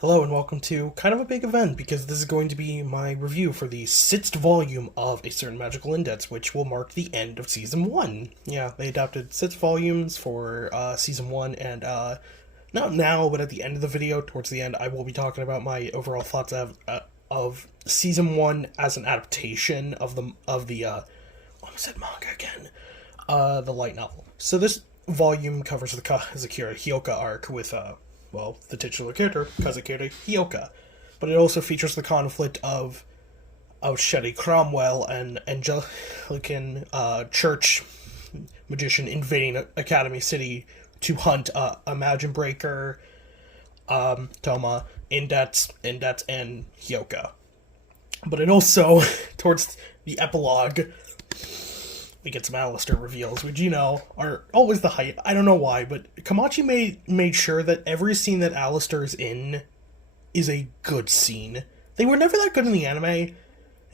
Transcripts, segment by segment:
Hello and welcome to kind of a big event because this is going to be my review for the 6th volume of A Certain Magical Index, which will mark the end of Season 1. Yeah, they adapted 6 volumes for Season 1, and not now, but at the end of the video, towards the end, I will be talking about my overall thoughts of Season 1 as an adaptation of the almost said manga again, the light novel. So this volume covers the Kazakiri Hyouka arc with, the titular character, Kazakiri Hyouka. But it also features the conflict of Shetty Cromwell, an Anglican church magician invading Academy City to hunt Imagine Breaker, Toma, Index, and Hyouka. But it also, towards the epilogue, we get some Alistair reveals, which, are always the hype. I don't know why, but Kamachi made sure that every scene that Alistair is in is a good scene. They were never that good in the anime.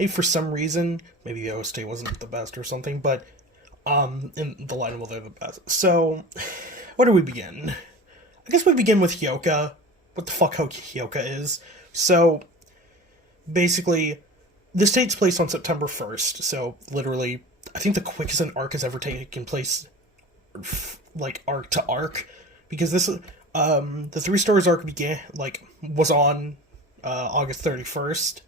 For some reason, maybe the OST wasn't the best or something, but in the light novel, they're the best. So, where do we begin? I guess we begin with Hyouka. What the fuck Hyouka is. So, basically, this takes place on September 1st, so literally, I think the quickest an arc has ever taken place, like, arc to arc, because this, the Three Stories arc was on, August 31st,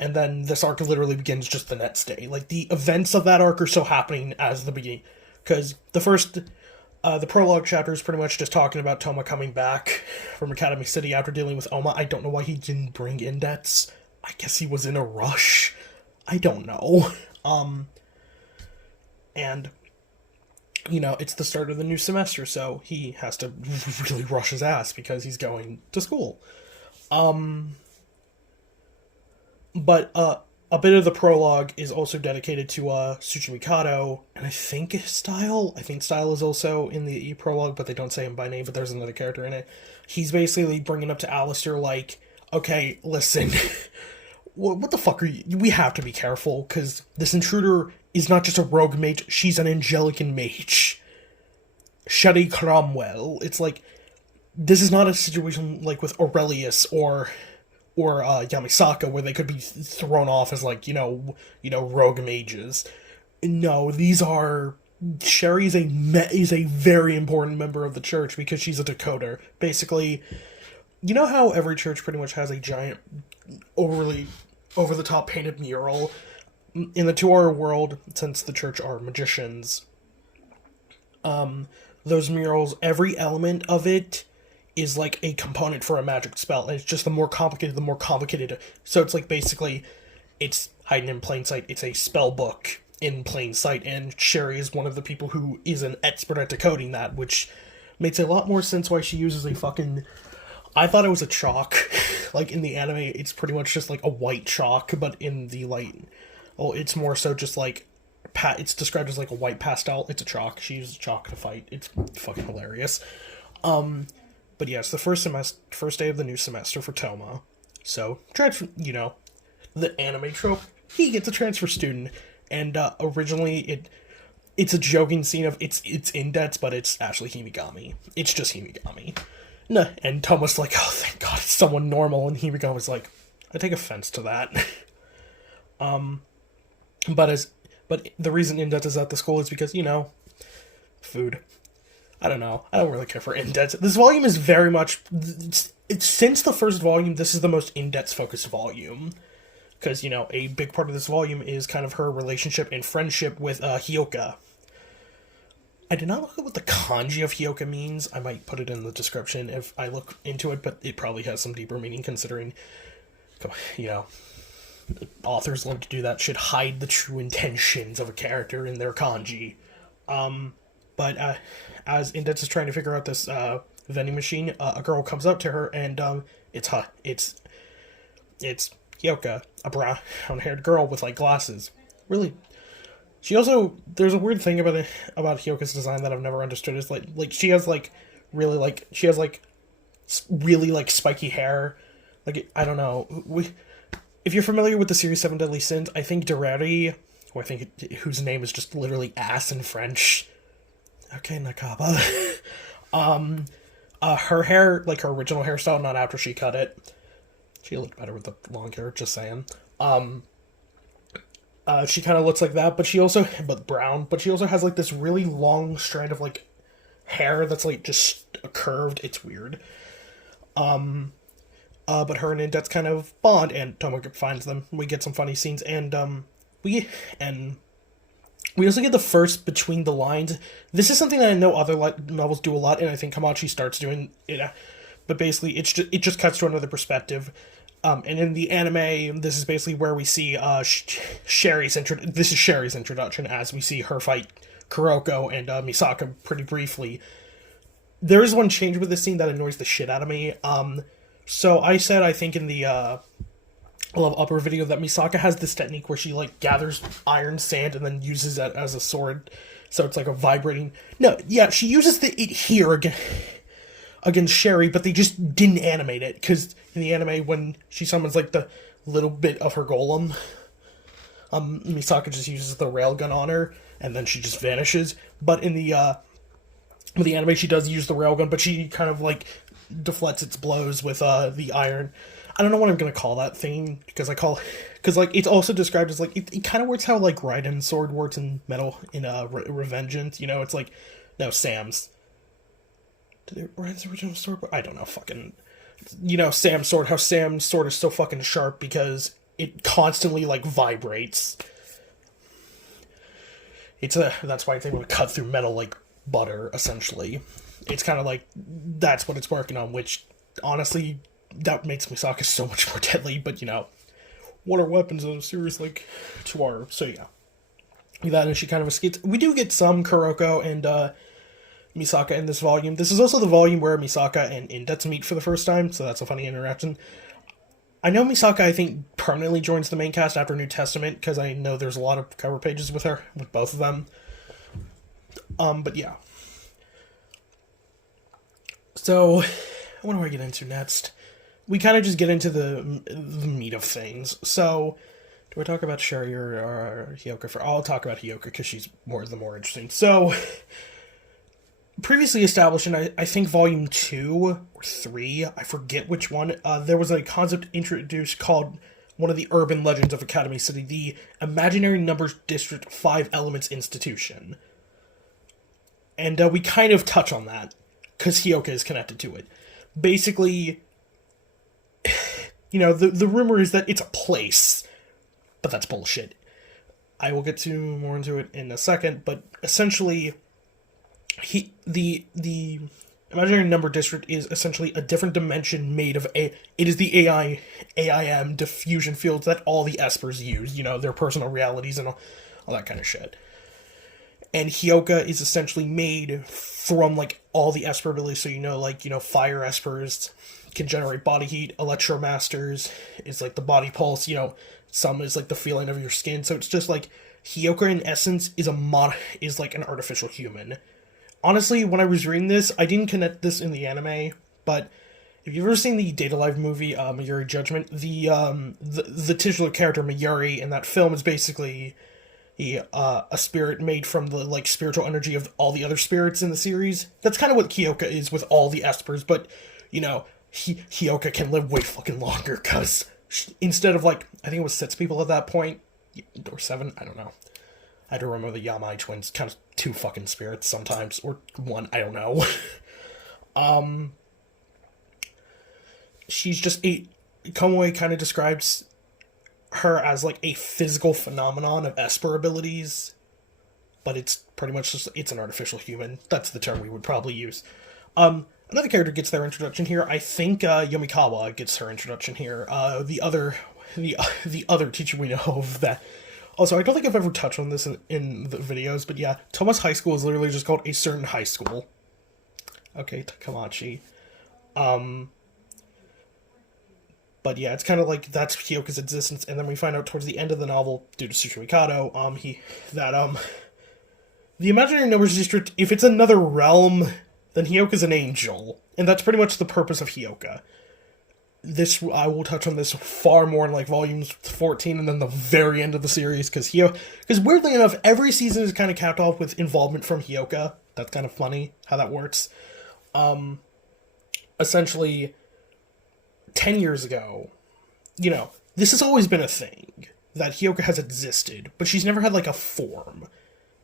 and then this arc literally begins just the next day. Like, the events of that arc are so happening as the beginning, because the prologue chapter is pretty much just talking about Toma coming back from Academy City after dealing with Oma. I don't know why he didn't bring Index. I guess he was in a rush. I don't know. And, it's the start of the new semester, so he has to really rush his ass because he's going to school. But a bit of the prologue is also dedicated to Tsuchimikado, and I think Style is also in the prologue, but they don't say him by name, but there's another character in it. He's basically bringing up to Alistair, like, okay, listen, what the fuck are you? We have to be careful, because this intruder is not just a rogue mage, she's an Angelican mage. Shetty Cromwell. It's like, this is not a situation like with Aurelius or Yamisaka, where they could be thrown off as, like, rogue mages. No, these are... Sherry is a very important member of the church because she's a decoder. Basically, you know how every church pretty much has a giant, overly over-the-top painted mural? In the 2-hour world, since the church are magicians, those murals, every element of it is like a component for a magic spell, and it's just the more complicated. So it's like, basically, it's hiding in plain sight. It's a spell book in plain sight, and Sherry is one of the people who is an expert at decoding that, which makes a lot more sense why she uses a fucking... I thought it was a chalk. Like, in the anime, it's pretty much just like a white chalk, but in the light... Oh, it's more so just like... It's described as like a white pastel. It's a chalk. She uses chalk to fight. It's fucking hilarious. But yes, the first day of the new semester for Toma. So, transfer, the anime trope, he gets a transfer student. And originally it's a joking scene of it's Index, but it's actually Himigami. It's just Himigami. No, and Toma's like, oh, thank God, it's someone normal. And Himigami's like, I take offense to that. But the reason Index is at the school is because, food. I don't know. I don't really care for Index. This volume is very much... It's since the first volume, this is the most Index-focused volume. Because, a big part of this volume is kind of her relationship and friendship with Hyouka. I did not look at what the kanji of Hyouka means. I might put it in the description if I look into it, but it probably has some deeper meaning considering, authors love to do that shit, hide the true intentions of a character in their kanji. But as Index is trying to figure out this vending machine, a girl comes up to her, and it's Hyouka, a brown-haired girl with, like, glasses. Really, she also... There's a weird thing about Hyouka's design that I've never understood. Is like she has, like, really, like... She has, like, really, like, spiky hair. Like, I don't know. if you're familiar with the series Seven Deadly Sins, I think Durari, whose name is just literally ass in French. Okay, Nakaba. Her hair, like her original hairstyle, not after she cut it. She looked better with the long hair, just saying. She kind of looks like that, but brown, but she also has like this really long strand of like hair that's like just curved. It's weird. But her and Indet's kind of bond, and Tomoka finds them. We get some funny scenes, and we also get the first between the lines. This is something that I know other novels do a lot, and I think Kamachi starts doing it. But basically, it just cuts to another perspective. And in the anime, this is basically where we see Sherry's introduction, as we see her fight Kuroko and Misaka pretty briefly. There is one change with this scene that annoys the shit out of me. So I said, I think in the Love Upper video, that Misaka has this technique where she like gathers iron sand and then uses that as a sword. So it's like a vibrating. No, yeah, she uses it here against Sherry, but they just didn't animate it, because in the anime, when she summons like the little bit of her golem, Misaka just uses the railgun on her, and then she just vanishes. But in the anime, she does use the railgun, but she kind of like deflects its blows with the iron. I don't know what I'm gonna call that thing, because like it's also described as like it kind of works how like Raiden's sword works in Metal in Revengeance. You know, it's like no Sam's. Did it Raiden's original sword? I don't know. Fucking, you know, Sam's sword. How Sam's sword is so fucking sharp because it constantly like vibrates. That's why they would cut through metal like butter, essentially. It's kind of like, that's what it's working on, which, honestly, that makes Misaka so much more deadly, but, you know, what are weapons in a series like to our, so yeah. That, and she kind of escapes. We do get some Kuroko and, Misaka in this volume. This is also the volume where Misaka and Indetsu meet for the first time, so that's a funny interaction. I know Misaka, I think, permanently joins the main cast after New Testament, because I know there's a lot of cover pages with her, with both of them. But yeah. So, what do I get into next? We kind of just get into the meat of things. So, do I talk about Sherry or Hyouka? I'll talk about Hyouka, because she's more interesting. So, previously established in, I think, Volume 2 or 3, I forget which one, there was a concept introduced called one of the urban legends of Academy City, the Imaginary Numbers District 5 Elements Institution. And we kind of touch on that, because Hyouka is connected to it. Basically, you know, the rumor is that it's a place, but that's bullshit. I will get more into it in a second, but essentially, the Imaginary Number District is essentially a different dimension made of it is the AIM diffusion fields that all the Espers use, you know, their personal realities and all that kind of shit. And Hyouka is essentially made from, like, all the Esper abilities, so, you know, like, you know, Fire Espers can generate body heat, Electromasters is, like, the body pulse, you know, some is, like, the feeling of your skin, so it's just, like, Hyouka, in essence, is like, an artificial human. Honestly, when I was reading this, I didn't connect this in the anime, but if you've ever seen the Data Live movie, Mayuri Judgment, the titular character, Mayuri, in that film is basically a spirit made from the, like, spiritual energy of all the other spirits in the series. That's kind of what Hyouka is with all the Espers, but, you know, Hyouka can live way fucking longer, because instead of, like, I think it was 6 people at that point, or 7, I don't know. I had to remember the Yamai twins, kind of 2 fucking spirits sometimes, or 1, I don't know. She's just Komoe kind of describes her as, like, a physical phenomenon of Esper abilities, but it's pretty much just, it's an artificial human. That's the term we would probably use. Another character gets their introduction here. I think Yomikawa gets her introduction here. The other teacher we know of that. Also, I don't think I've ever touched on this in the videos, but yeah, Toma's high school is literally just called a certain high school. Okay, Takamachi. But yeah, it's kind of like, that's Hyouka's existence, and then we find out towards the end of the novel, due to Tsushima Mikado, the Imaginary Numbers District, if it's another realm, then Hyouka's an angel, and that's pretty much the purpose of Hyouka. this, I will touch on this far more in like volumes 14 and then the very end of the series, because weirdly enough, every season is kind of capped off with involvement from Hyouka. That's kind of funny how that works. Essentially, 10 years ago, this has always been a thing, that Hyouka has existed, but she's never had like a form.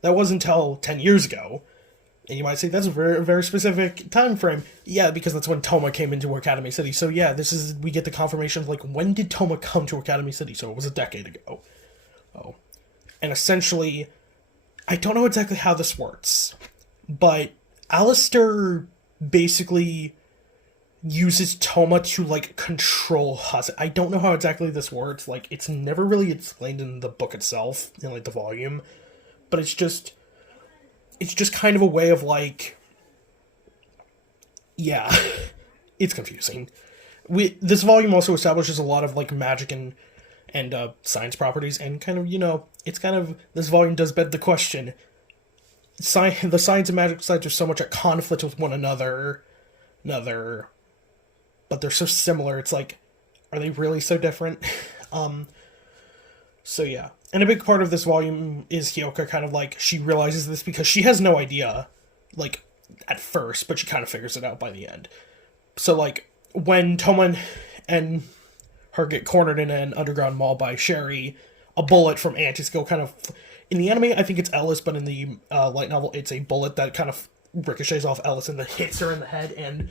That wasn't until 10 years ago. And you might say that's a very, very specific time frame. Yeah, because that's when Toma came into Academy City. So yeah, we get the confirmation of like, when did Toma come to Academy City? So it was a decade ago. Oh. And essentially, I don't know exactly how this works, but Alistair basically uses Toma to like control Hase. I don't know how exactly this works. Like, it's never really explained in the book itself, in like the volume, but it's just kind of a way of like, yeah, it's confusing. This volume also establishes a lot of like magic and science properties, and kind of, it's kind of, this volume does beg the question. The science and magic sides are so much at conflict with one another, but they're so similar. It's like, are they really so different? So yeah. And a big part of this volume is Hyouka kind of like, she realizes this because she has no idea, like, at first, but she kind of figures it out by the end. So, like, when Toma and her get cornered in an underground mall by Sherry, a bullet from Anti-Skill kind of, in the anime, I think it's Ellis, but in the light novel, it's a bullet that kind of ricochets off Ellis and then hits her in the head, and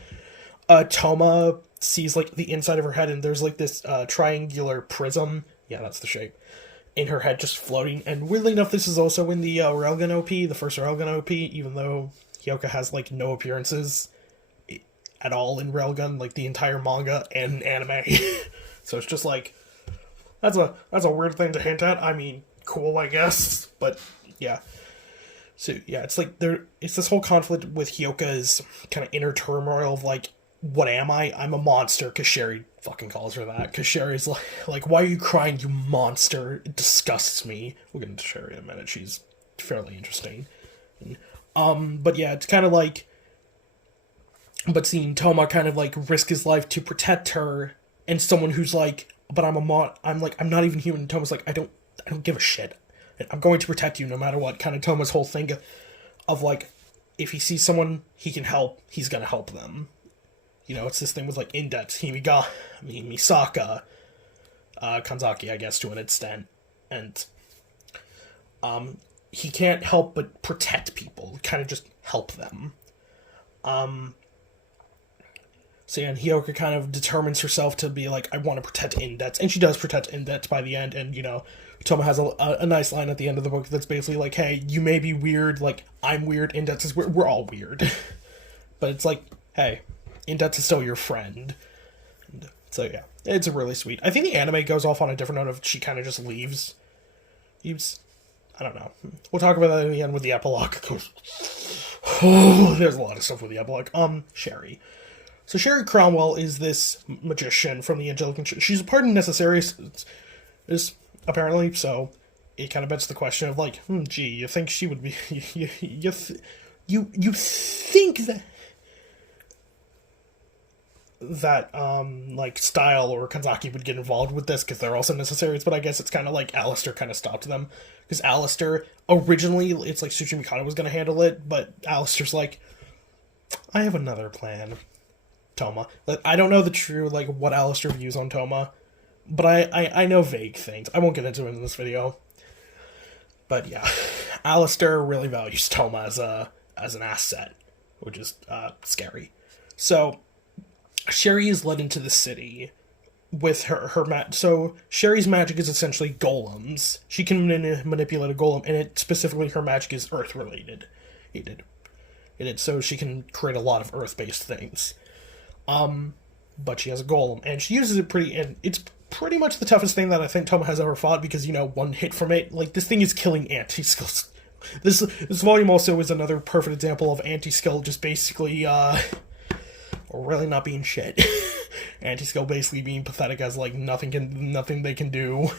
Toma sees, like, the inside of her head, and there's, like, this triangular prism, yeah, that's the shape, in her head just floating. And weirdly enough, this is also in the Railgun OP, the first Railgun OP, even though Hyouka has, like, no appearances at all in Railgun, like, the entire manga and anime. So it's just, like, that's a weird thing to hint at. I mean, cool, I guess, but, yeah. So, yeah, it's, like, it's this whole conflict with Hyoka's kind of inner turmoil of, like, what am I? I'm a monster, because Sherry fucking calls her that, because Sherry's like, why are you crying, you monster? It disgusts me. We'll get into Sherry in a minute. She's fairly interesting. But yeah, it's kind of like, but seeing Toma kind of like risk his life to protect her, and someone who's like, but I'm not even human. And Toma's like, I don't give a shit. I'm going to protect you no matter what. Kind of Toma's whole thing of like, if he sees someone he can help, he's gonna help them. It's this thing with, like, Indets, Misaka, Kanzaki, I guess, to an extent. And, he can't help but protect people, kind of just help them. So yeah, and Hyouka kind of determines herself to be like, I want to protect Indets, and she does protect Indets by the end, and, Toma has a nice line at the end of the book that's basically like, hey, you may be weird, like, I'm weird, Indets is weird, we're all weird. But it's like, hey, Indets is still your friend. And so yeah, it's really sweet. I think the anime goes off on a different note of she kind of just leaves. I don't know. We'll talk about that in the end with the epilogue. Oh, there's a lot of stuff with the epilogue. Sherry. So Sherry Cromwell is this magician from the Angelic. She's a part of Necessarius, is apparently, so it kind of begs the question of like, gee, you think she would be, you think that like Style or Kanzaki would get involved with this because they're also Necessarius, but I guess it's kind of like Alistair kind of stopped them, because Alistair originally, it's like Tsuchi Mikado was going to handle it, but Alistair's like, I have another plan, Toma. Like, I don't know the true like what Alistair views on Toma, but I know vague things. I won't get into it in this video, but yeah, Alistair really values Toma as an asset, which is scary. So Sherry is led into the city with her so Sherry's magic is essentially golems. She can manipulate a golem, and specifically her magic is earth related. So she can create a lot of earth-based things. But she has a golem, and she uses it and it's pretty much the toughest thing that I think Toma has ever fought, because, one hit from it, like, this thing is killing Anti-Skill. This volume also is another perfect example of Anti-Skill just basically, really not being shit. Anti-Skill basically being pathetic as, like, nothing they can do.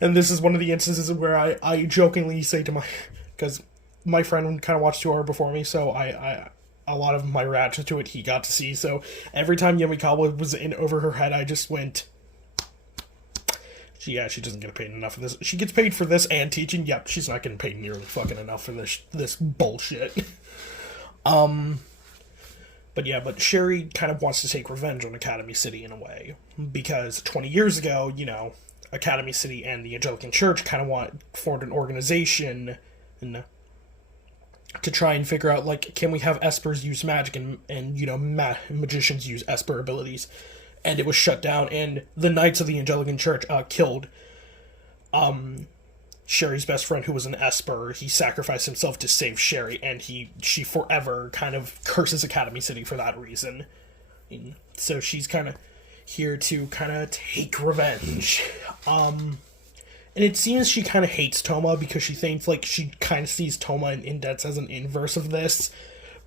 And this is one of the instances where I jokingly say to because my friend kind of watched 2 hours before me, so I a lot of my reactions to it he got to see, so every time Yumikawa was in over her head, I just went, she doesn't get paid enough for this. She gets paid for this and teaching. Yep, she's not getting paid nearly fucking enough for this bullshit. But Sherry kind of wants to take revenge on Academy City in a way, because 20 years ago, Academy City and the Angelican Church kind of formed an organization to try and figure out, like, can we have Espers use magic and magicians use Esper abilities? And it was shut down, and the Knights of the Angelican Church killed Sherry's best friend, who was an Esper. He sacrificed himself to save Sherry, and she forever kind of curses Academy City for that reason. And so she's kind of here to kind of take revenge. And it seems she kind of hates Toma, because she thinks, like, she kind of sees Toma and Indets as an inverse of this.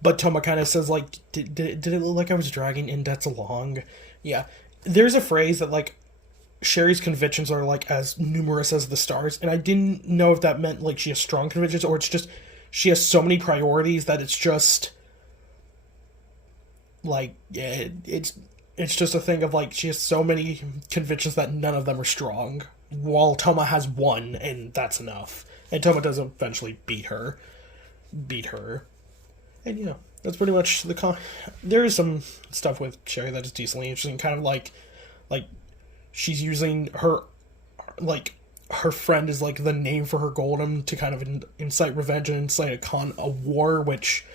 But Toma kind of says, like, did it look like I was dragging Indets along? Yeah. There's a phrase that, like, Sherry's convictions are, like, as numerous as the stars, and I didn't know if that meant, like, she has strong convictions, or it's just she has so many priorities that it's just, like, it's just a thing of, like, she has so many convictions that none of them are strong, while Toma has one, and that's enough. And Toma does eventually beat her. And, that's pretty much there is some stuff with Sherry that is decently interesting, kind of like she's using her friend is, like, the name for her golem to kind of incite revenge and incite a war, which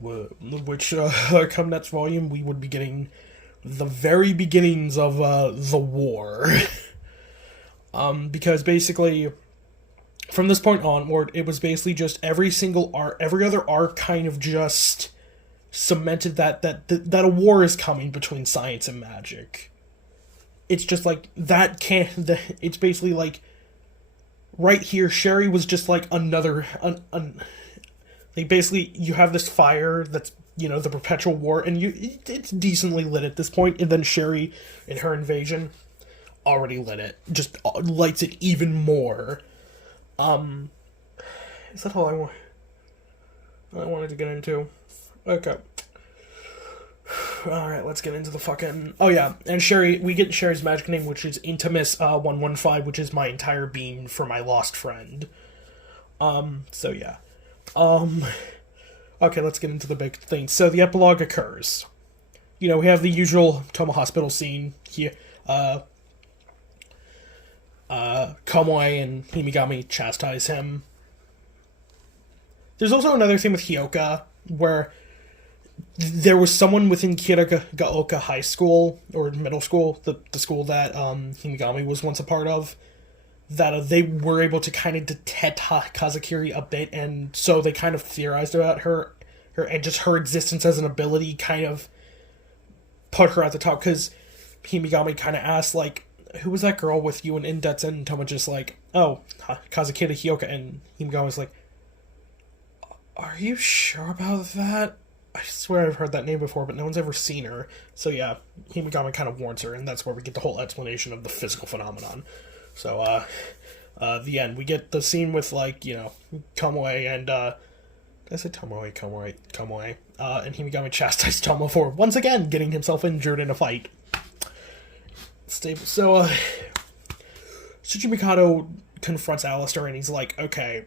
come next volume, we would be getting the very beginnings of the war. Because basically, from this point onward, it was basically just every other arc kind of just cemented that a war is coming between science and magic. It's just like it's basically like right here, Sherry was just like another like, basically you have this fire that's, the perpetual war, and it's decently lit at this point, and then Sherry in her invasion already lit it, just lights it even more. Is that all I wanted to get into? Okay. Alright, let's get into the fucking... Oh yeah, and we get Sherry's magic name, which is Intimus 115, which is my entire being for my lost friend. So yeah. Okay, let's get into the big thing. So the epilogue occurs. We have the usual Toma Hospital scene here. Komoe and Himigami chastise him. There's also another thing with Hyouka, where there was someone within Kiragaoka High School, or middle school, the school that Himigami was once a part of, that they were able to kind of detect Kazakiri a bit, and so they kind of theorized about her and just her existence as an ability kind of put her at the top, because Himigami kind of asked, like, who was that girl with you and Indets? And Toma just like, oh, Kazakiri Hyouka, and Himigami was like, are you sure about that? I swear I've heard that name before, but no one's ever seen her. So yeah, Himigami kind of warns her, and that's where we get the whole explanation of the physical phenomenon. So, the end. We get the scene with, like, Komoe and, did I say Tomoe? Komoe. And Himigami chastised Toma for, once again, getting himself injured in a fight. Stable. So, Tsuchimikado confronts Alistair, and he's like, okay,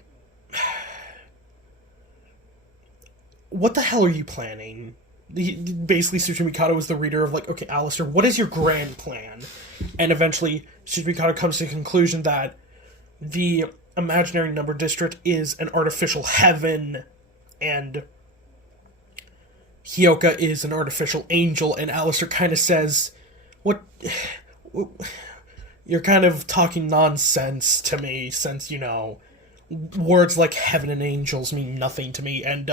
what the hell are you planning? Basically, Tsuchimikado is the reader of, like, okay, Alistair, what is your grand plan? And eventually, Tsuchimikado comes to the conclusion that the imaginary number district is an artificial heaven, and Hyouka is an artificial angel, and Alistair kind of says, what... You're kind of talking nonsense to me, since, words like heaven and angels mean nothing to me, and,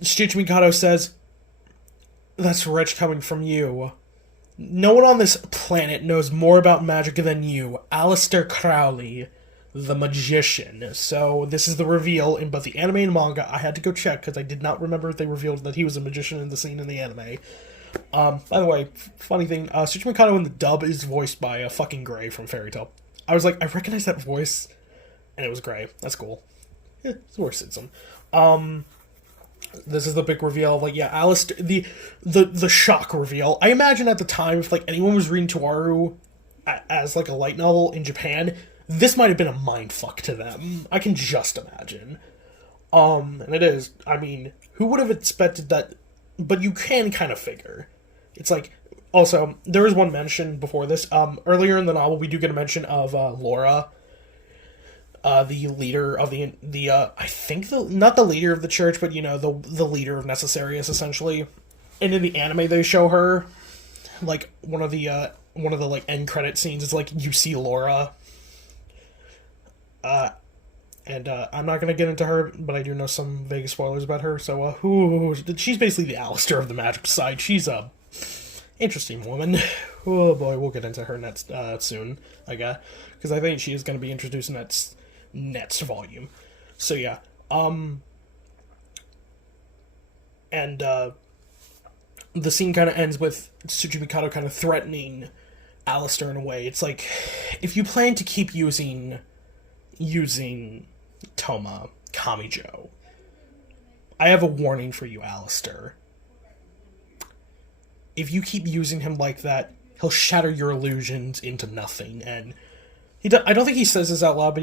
Tsuchimikado says, that's rich coming from you. No one on this planet knows more about magic than you, Alistair Crowley, the magician. So, this is the reveal in both the anime and manga. I had to go check, because I did not remember if they revealed that he was a magician in the scene in the anime. By the way, funny thing, Tsuchimikado in the dub is voiced by a fucking Gray from Fairy Tail. I was like, I recognize that voice, and it was Gray. That's cool. Yeah, it's worth Simpson. This is the big reveal of, like, yeah, Alistair, the shock reveal. I imagine at the time, if, like, anyone was reading Toaru as, like, a light novel in Japan, this might have been a mindfuck to them. I can just imagine. And it is. I mean, who would have expected that? But you can kind of figure. It's like, also, there was one mention before this. Earlier in the novel, we do get a mention of Laura, the leader of I think not the leader of the church, but, you know, the leader of Necessarius, essentially. And in the anime, they show her, like, one of the like end credit scenes is like you see Laura. And I'm not gonna get into her, but I do know some vague spoilers about her. So, she's basically the Alistair of the magic side. She's a interesting woman. Oh boy, we'll get into her next soon, I guess, because I think she is going to be introduced in next volume. So yeah, and the scene kind of ends with Tsuchimi Kato kind of threatening Alistair in a way. It's like, if you plan to keep using Toma Kamijo, I have a warning for you, Alistair. If you keep using him like that, he'll shatter your illusions into nothing. And I don't think he says this out loud, but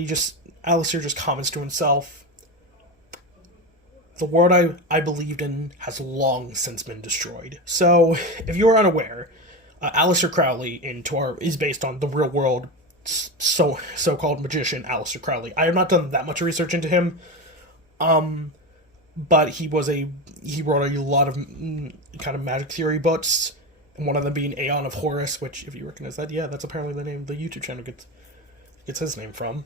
Alistair just comments to himself, the world I believed in has long since been destroyed. So, if you are unaware, Alistair Crowley in Toaru is based on the real world so-called magician Alistair Crowley. I have not done that much research into him, but he wrote a lot of kind of magic theory books, and one of them being Aeon of Horus, which, if you recognize that, yeah, that's apparently the name the YouTube channel gets his name from.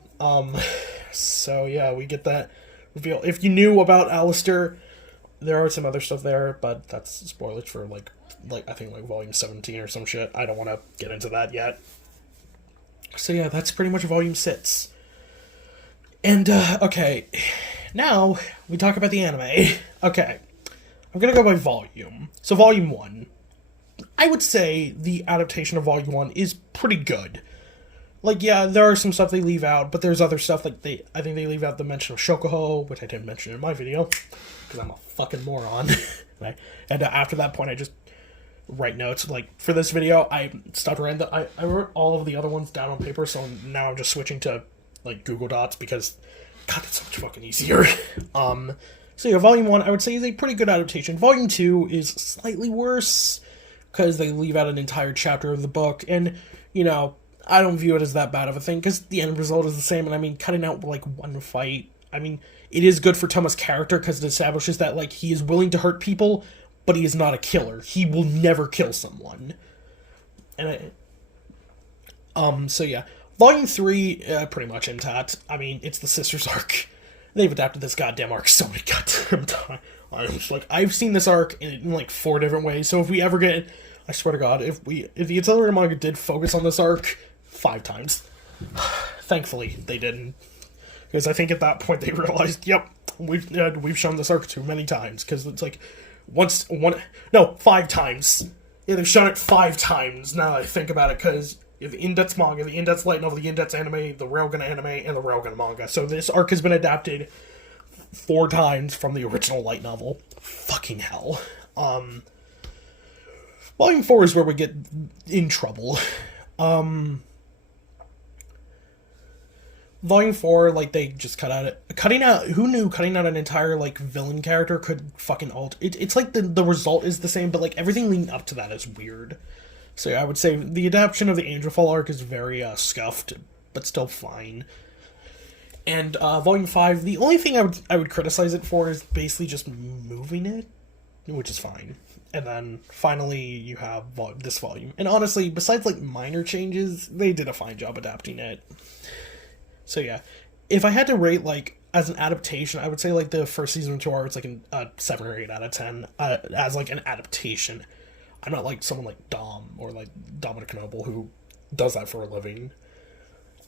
So yeah, we get that reveal. If you knew about Alistair, there are some other stuff there, but that's spoilers for like I think like volume 17 or some shit. I don't want to get into that yet. So yeah, that's pretty much volume 6. And okay, now we talk about the anime. Okay, I'm gonna go by volume. So volume 1, I would say the adaptation of volume 1 is pretty good. Like, yeah, there are some stuff they leave out, but there's other stuff, like, I think they leave out the mention of Shokuho, which I didn't mention in my video, because I'm a fucking moron. Right? And after that point, I just write notes. Like, for this video, I stopped writing I wrote all of the other ones down on paper, so now I'm just switching to, like, Google Docs, because, God, it's so much fucking easier. So yeah, volume 1, I would say, is a pretty good adaptation. Volume 2 is slightly worse, because they leave out an entire chapter of the book, and, you know, I don't view it as that bad of a thing, because the end result is the same, and I mean, cutting out, like, one fight, I mean, it is good for Toma's character, because it establishes that, like, he is willing to hurt people, but he is not a killer. He will never kill someone. And so yeah. Volume 3, pretty much intact. I mean, it's the Sisters arc. They've adapted this goddamn arc so many goddamn times. I've seen this arc in like 4 different ways, so if we ever get, I swear to God, if the Accelerated manga did focus on this arc 5 times. Thankfully, they didn't. Because I think at that point they realized, yep, we've shown this arc too many times. Because it's like, 5 times. Yeah, they've shown it 5 times, now that I think about it, because the in-depth manga, the in-depth light novel, the in-depth anime, the Railgun anime, and the Railgun manga. So this arc has been adapted 4 times from the original light novel. Fucking hell. Volume 4 is where we get in trouble. Volume 4, like, they just cutting out, who knew cutting out an entire, like, villain character could fucking alter, it's like the result is the same, but, like, everything leading up to that is weird. So yeah, I would say the adaptation of the Angelfall arc is very, scuffed, but still fine. And, Volume 5, the only thing I would criticize it for is basically just moving it, which is fine. And then, finally, you have this volume. And honestly, besides, like, minor changes, they did a fine job adapting it. So yeah, if I had to rate, like, as an adaptation, I would say, like, the first season of Toaru, it's like a 7 or 8 out of 10, as, like, an adaptation. I'm not, like, someone like Dom, or, like, Dominic Noble, who does that for a living.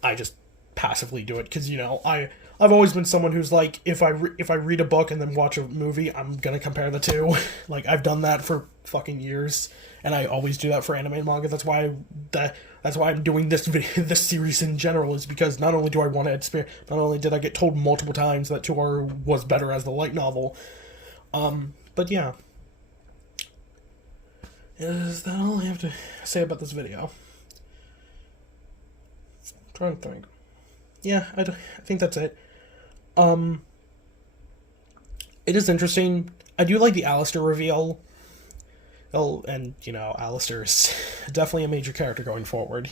I just passively do it, because, you know, I've always been someone who's, like, if I read a book and then watch a movie, I'm gonna compare the two. Like, I've done that for fucking years, and I always do that for anime and manga. That's why I'm doing this series in general, is because not only do I want to experience, not only did I get told multiple times that Toaru was better as the light novel, But yeah. Is that all I have to say about this video? I'm trying to think. Yeah, I think that's it. It is interesting. I do like the Alistair reveal. Oh, and, you know, Alistair is definitely a major character going forward.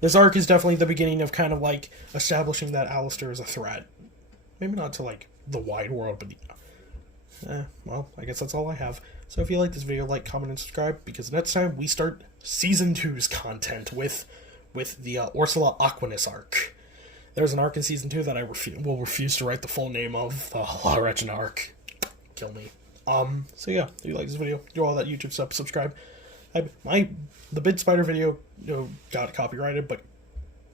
This arc is definitely the beginning of kind of, like, establishing that Alistair is a threat. Maybe not to, like, the wide world, but, well, I guess that's all I have. So if you like this video, like, comment, and subscribe, because next time we start Season 2's content with the Ursula Aquinas arc. There's an arc in Season 2 that I will refuse to write the full name of, the La Regina arc. Kill me. So yeah, if you like this video, do all that YouTube stuff, subscribe. The Bid Spider video, got copyrighted, but,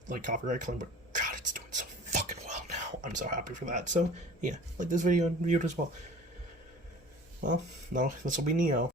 like, copyright claim, but God, it's doing so fucking well now. I'm so happy for that. So, yeah, like this video and view it as well. Well, no, this will be Neo.